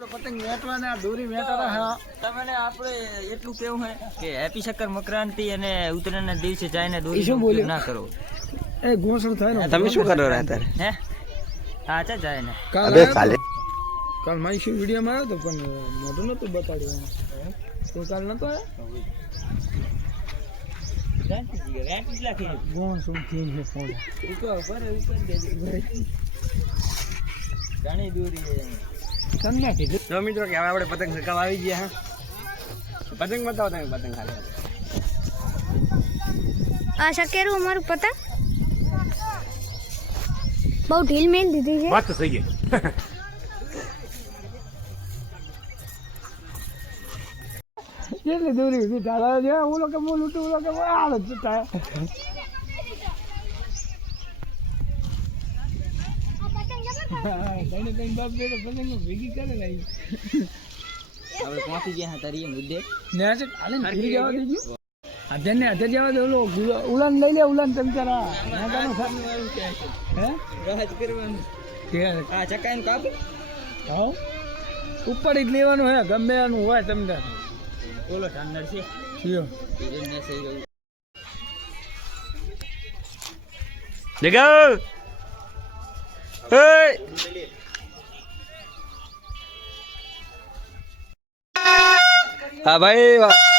પતંગ વેચવાના દોરી વેચાતા હા તમને આપણે એટલું કેવું હે કે હેપી શક્કર મકરાંતિ અને ઉત્તરાયણના દિવસે ચાઇના ઈ દોરી શું બોલ્યો? ના કરો. એ ઘોસણ થાય ને તમે શું કરો અત્યારે? હે હા ચા જાય ને કાલ મારી શું વિડીયોમાં આવ્યો તો પણ મોઢું નતું બતાડ્યું તો કાલ નતો આવ્યો ગોણ શું થયું છે ફોન ઘણી દોરી તો મિત્રો કે હવે આપણે પતંગ ચગાવવા આવી ગયા હા પતંગ બતાવો તમે પતંગ ખાલી આ શકેરું અમારું પતંગ બહુ ઢીલ મેલ દીધી છે વાત તો સહી છે કેટલી દોરી હતી તારા જે ઓલો કે બોલું તું ઓલો કે આલો જતા કઈ કઈ બાપ દે તો પતંગ ભેગી કરે ને આપણે પહોંચી ગયા હતા તારી મુદ્દે ને છે આલે ફરી જવા દેજો આધેને આધે જવા દે ઓલો ઉલાન લઈ લે ઉલાન તમ તારા નાગાનો સામે આવ્યું કે હે રાહત કરવાનું કે આ ચકાઈને કાપ હા ઉપર જ લેવાનું હે ગમે એનું હોય તમને બોલો ઠંડર છે કયો એને સહી ગયું જગો હા ભાઈ